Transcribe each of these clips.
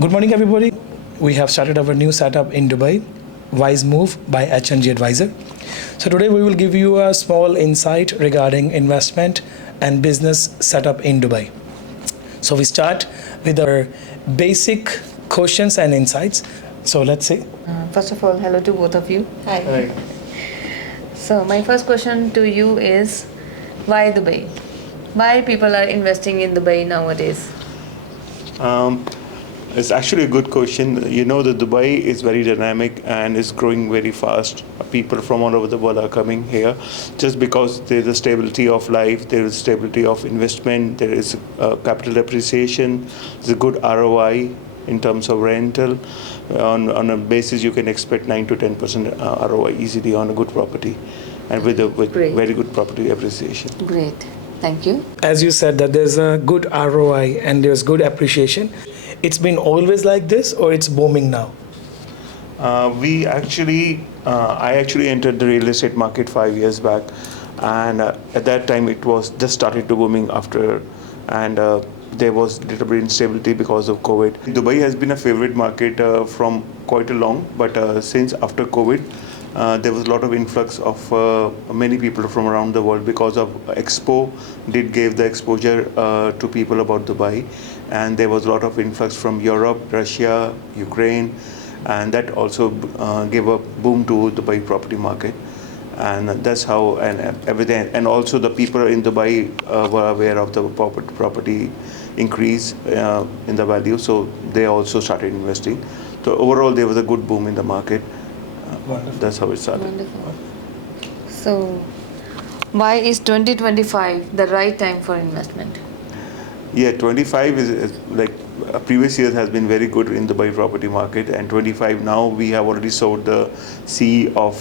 Good morning, everybody. We have started our new setup in Dubai, WiseMove by H&G Advisor. So today we will give you a small insight regarding investment and business setup in Dubai. So we start with our basic questions and insights. So let's see. First of all, hello to both of you. Hi. Right. So my first question to you is, why Dubai? Why people are investing in Dubai nowadays? It's actually a good question. You know that Dubai is very dynamic and is growing very fast. People from all over the world are coming here just because there's a stability of life, there is stability of investment, there is capital appreciation, there's a good ROI in terms of rental. On a basis, you can expect 9 to 10% ROI easily on a good property, and with very good property appreciation. Great. Thank you. As you said that there's a good ROI and there's good appreciation. It's been always like this, or it's booming now? I actually entered the real estate market 5 years back, and at that time it was just started to booming after, and there was little bit instability because of COVID. Dubai has been a favorite market from quite a long, but since after COVID, there was a lot of influx of many people from around the world because of Expo did give the exposure to people about Dubai, and there was a lot of influx from Europe, Russia, Ukraine, and that also gave a boom to Dubai property market. And that's how, and everything, and also the people in Dubai were aware of the property increase in the value, so they also started investing. So overall, there was a good boom in the market. That's how it started. Wonderful. So, why is 2025 the right time for investment? Yeah, 25 is like previous years has been very good in the Dubai property market, and 25 now we have already sowed the seed of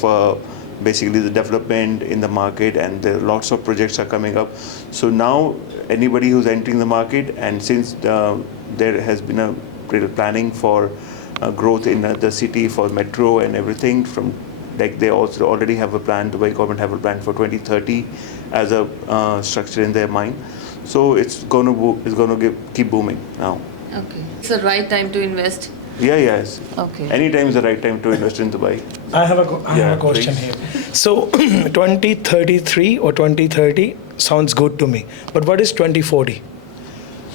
basically the development in the market, and there are lots of projects are coming up. So now anybody who's entering the market, and since there has been a real planning for growth in the city for metro and everything, from like they also already have a plan, Dubai government have a plan for 2030 as a structure in their mind. So it's going to keep booming now. Okay. It's the right time to invest. Yeah, yes. Okay. Anytime is the right time to invest in Dubai. I have a question please. here. So 2033 or 2030 sounds good to me. But what is 2040?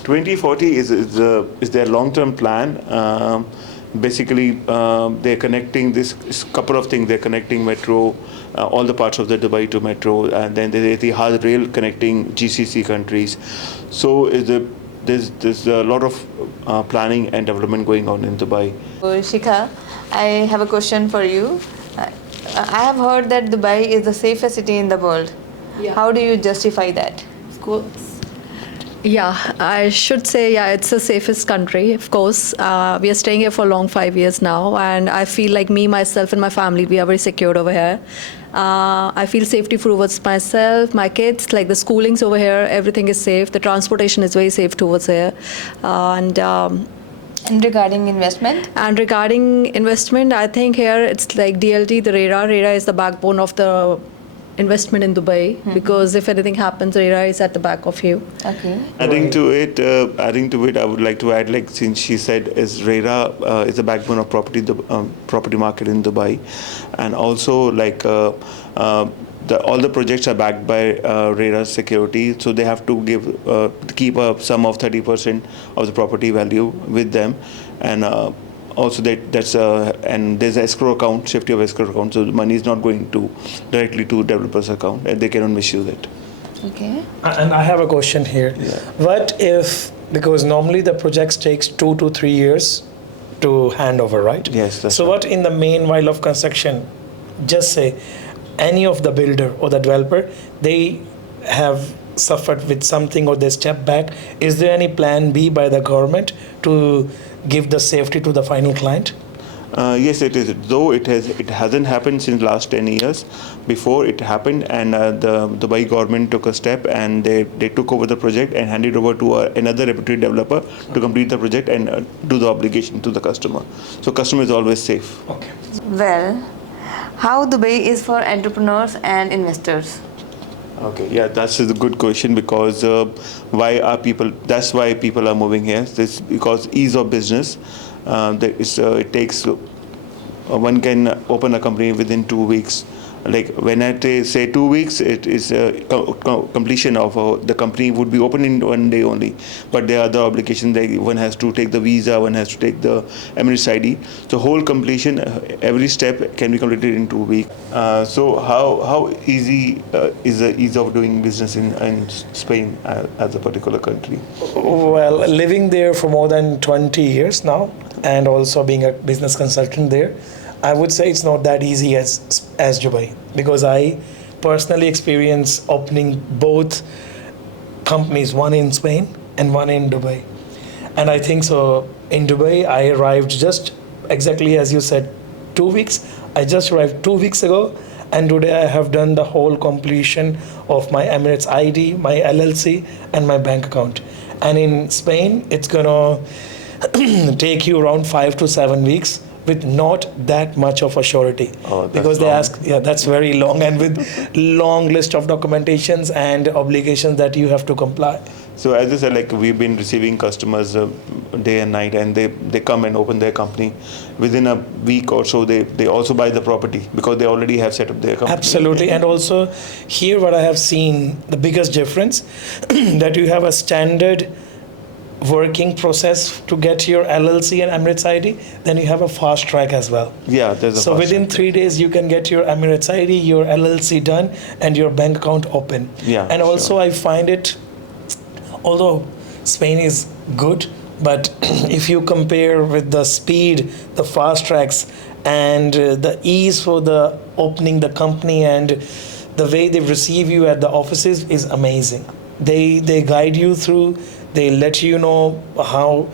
2040 is their long-term plan. Basically, they're connecting this couple of things. They're connecting metro, all the parts of the Dubai to metro, and then there's the hard rail connecting GCC countries. So there's a lot of planning and development going on in Dubai. Shikha, I have a question for you. I have heard that Dubai is the safest city in the world. Yeah. How do you justify that? Of course. Yeah, I should say, it's the safest country, of course. We are staying here for a long 5 years now, and I feel like me, myself, and my family, we are very secured over here. I feel safety towards myself, my kids, like the schoolings over here, everything is safe. The transportation is very safe towards here. And regarding investment? And regarding investment, I think here it's like DLT, the RERA. RERA is the backbone of the investment in Dubai, because if anything happens, RERA is at the back of you. Okay. Adding to it, I would like to add, like since she said, is RERA is the backbone of property market in Dubai, and also like all the projects are backed by RERA security, so they have to keep a sum of 30% of the property value with them, and also that's and there's an escrow account, safety of escrow account, so the money is not going directly to developer's account, and they cannot misuse it. Okay. And I have a question here. Yeah. What if, because normally the projects takes 2 to 3 years to hand over, right? Yes, that's so right. what in the meanwhile of construction, just say any of the builder or the developer, they have suffered with something or they step back, is there any plan B by the government to give the safety to the final client? Yes, it is. Though it hasn't happened since last 10 years. Before it happened, and the Dubai government took a step, and they took over the project and handed over to another reputed developer to complete the project and do the obligation to the customer. So customer is always safe. Okay. Well, how Dubai is for entrepreneurs and investors? Okay, yeah, that's a good question because why are people? That's why people are moving here. This because ease of business. It takes one can open a company within 2 weeks. Like when I say 2 weeks, it is completion of the company would be open in one day only. But there are other obligations. Like one has to take the visa, one has to take the Emirates ID. So whole completion, every step can be completed in 2 weeks. So how easy is the ease of doing business in Spain as a particular country? Well, living there for more than 20 years now, and also being a business consultant there, I would say it's not that easy as Dubai, because I personally experience opening both companies, one in Spain and one in Dubai. And I think so in Dubai, I arrived just exactly as you said, 2 weeks. I just arrived 2 weeks ago, and today I have done the whole completion of my Emirates ID, my LLC, and my bank account. And in Spain, it's gonna take you around 5 to 7 weeks with not that much of a surety. Oh, that's because they long. ask, yeah, that's very long, and with long list of documentations and obligations that you have to comply. So as I said, like we've been receiving customers day and night, and they come and open their company. Within a week or so, they also buy the property because they already have set up their company. Absolutely. And also here what I have seen, the biggest difference, that you have a standard working process to get your LLC and Emirates ID, then you have a fast track as well. Yeah, there's a So fast within track. 3 days you can get your Emirates ID, your LLC done, and your bank account open. Yeah, And also sure. I find it, although Spain is good, but if you compare with the speed, the fast tracks, and the ease for the opening the company, and the way they receive you at the offices is amazing. They guide you through, they let you know how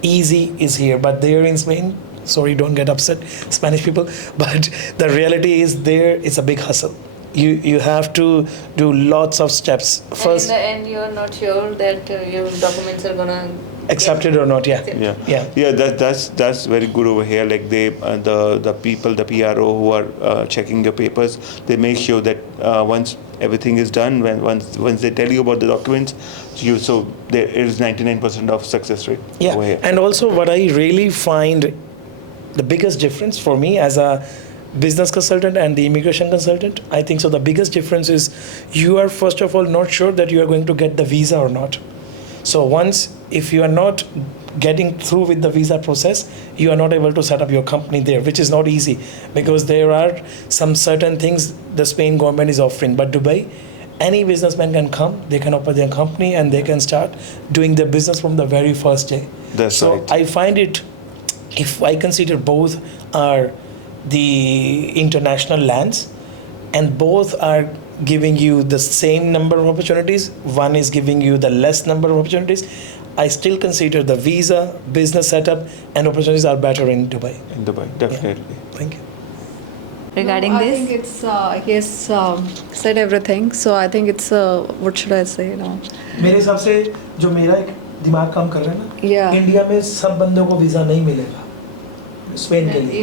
easy is here. But there in Spain, sorry, don't get upset, Spanish people, but the reality is there it's a big hustle. You have to do lots of steps And in first, the end, you're not sure that your documents are gonna accepted or not. Yeah. Yeah. That's very good over here. Like the people, the PRO who are checking your papers, they make sure that once everything is done, once they tell you about the documents, so there is 99% of success rate over here. And also what I really find the biggest difference for me as a business consultant and the immigration consultant, I think so the biggest difference is you are first of all not sure that you are going to get the visa or not. So once, if you are not getting through with the visa process, you are not able to set up your company there, which is not easy, because there are some certain things the Spain government is offering. But Dubai, any businessman can come, they can open their company, and they can start doing their business from the very first day. That's so right. I find it, if I consider both are the international lands, and both are giving you the same number of opportunities, one is giving you the less number of opportunities, I still consider the visa, business setup, and opportunities are better in Dubai. In Dubai, definitely. Thank you. regarding I this? think it's he has said everything. So I think it's what should I say now? मेरे हिसाब से जो मेरा एक दिमाग काम कर रहा है ना, Yeah. इंडिया में सब बंदों को वीजा नहीं मिलेगा स्पेन के लिए.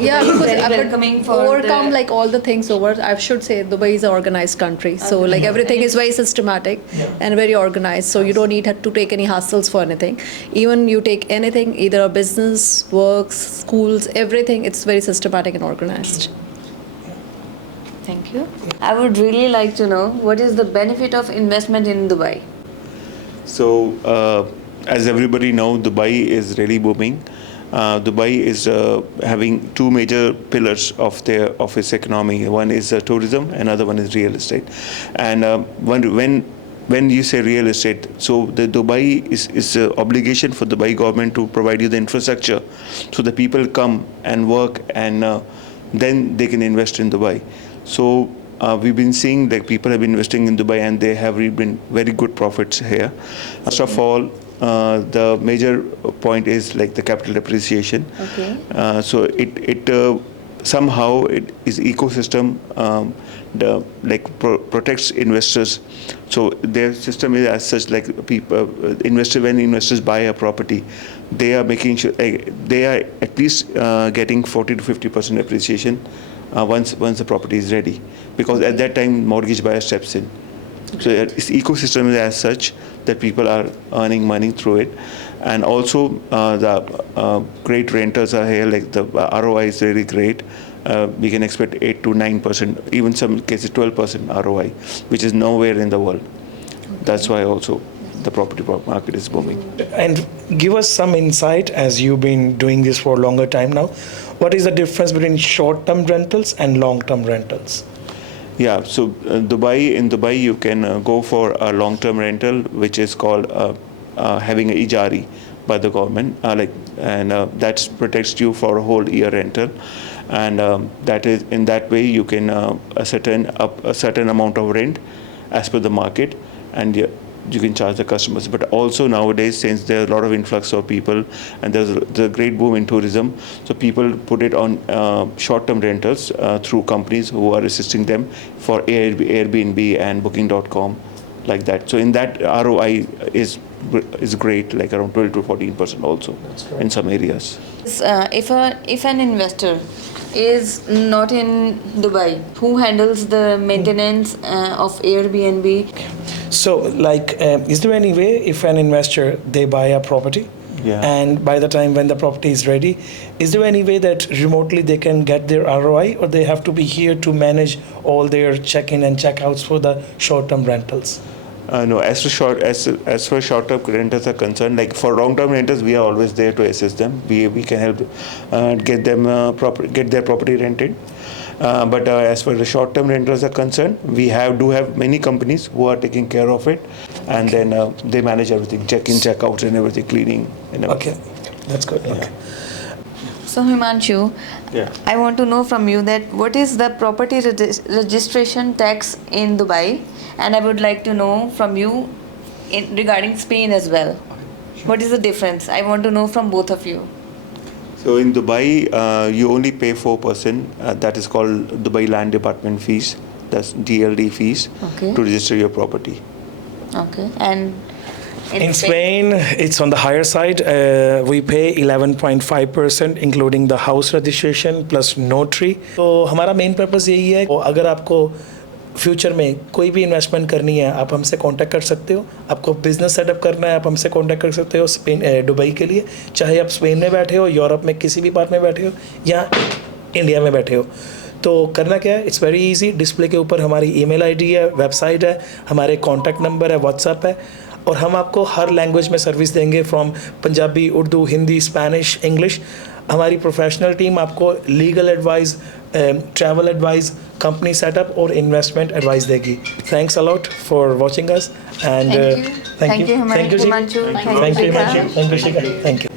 Yeah, Dubai is because very I would welcoming for overcome the- like all the things over. I should say Dubai is an organized country, so like everything is very systematic Yeah. and very organized. So you don't need to take any hassles for anything. Even you take anything, either a business, works, schools, everything, it's very systematic and organized. Thank you. I would really like to know what is the benefit of investment in Dubai? So, as everybody knows, Dubai is really booming. Dubai is having two major pillars of its economy. One is tourism, another one is real estate. And when you say real estate, so the Dubai is an obligation for the Dubai government to provide you the infrastructure, so the people come and work, and then they can invest in Dubai. So we've been seeing that people have been investing in Dubai, and they have been very good profits here. First of all, the major point is like the capital appreciation. Okay. So it somehow it is ecosystem protects investors. So their system is as such, like people when investors buy a property, they are making sure they are at least getting 40 to 50% appreciation once the property is ready, because at that time mortgage buyer steps in. So its ecosystem is as such that people are earning money through it, and also the great renters are here. Like the ROI is really great. We can expect 8 to 9%, even some cases 12% ROI, which is nowhere in the world. That's why also the property market is booming. And give us some insight, as you've been doing this for a longer time now. What is the difference between short-term rentals and long-term rentals? Yeah, so in Dubai, you can go for a long-term rental, which is called having an ijari by the government, that protects you for a whole year rental, and that is in that way you can a certain amount of rent as per the market, and you can charge the customers. But also nowadays, since there's a lot of influx of people and there's a great boom in tourism, so people put it on short-term rentals through companies who are assisting them for Airbnb and Booking.com, like that. So in that, ROI is great, like around 12 to 14% also in some areas. If an investor is not in Dubai, who handles the maintenance of Airbnb? So, is there any way if an investor, they buy a property, and by the time when the property is ready, is there any way that remotely they can get their ROI, or they have to be here to manage all their check-in and check-outs for the short-term rentals? No, as far short-term renters are concerned, like for long-term renters, we are always there to assist them. We can help get their property rented. But as far as the short-term renters are concerned, we do have many companies who are taking care of it, and then they manage everything, check-in, check-out, and everything, cleaning, and everything. Okay, that's good. Okay. So Himanshu, I want to know from you that what is the property registration tax in Dubai, and I would like to know from you regarding Spain as well. What is the difference? I want to know from both of you. So in Dubai, you only pay 4%. That is called Dubai Land Department fees. That's DLD fees to register your property. Okay. And in Spain, it's on the higher side. We pay 11.5%, including the house registration plus notary. तो हमारा main purpose यही है, अगर आपको future में कोई भी investment करनी है, आप हमसे कांटेक्ट कर सकते हो. आपको बिजनेस सेटअप करना है, आप हमसे कांटेक्ट कर सकते हो दुबई के लिए, चाहे आप स्पेन में बैठे हो, यूरोप में किसी भी पार्ट में बैठे हो, या इंडिया में बैठे हो. तो करना क्या है, इट्स वेरी इजी. डिस्प्ले के ऊपर हमारी ईमेल आईडी है, वेबसाइट है, हमारे कॉन्टैक्ट नंबर है, व्हाट्सएप है, और हम आपको हर लैंग्वेज में सर्विस देंगे, from Punjabi, Urdu, Hindi, Spanish, English. हमारी प्रोफेशनल टीम आपको legal advice, travel advice, company setup और इन्वेस्टमेंट एडवाइस देगी. Thanks a lot for watching us, and thank you Himanshu. Thank you.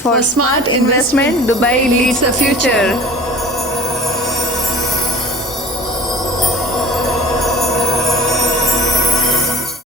For smart investment, Dubai leads the future.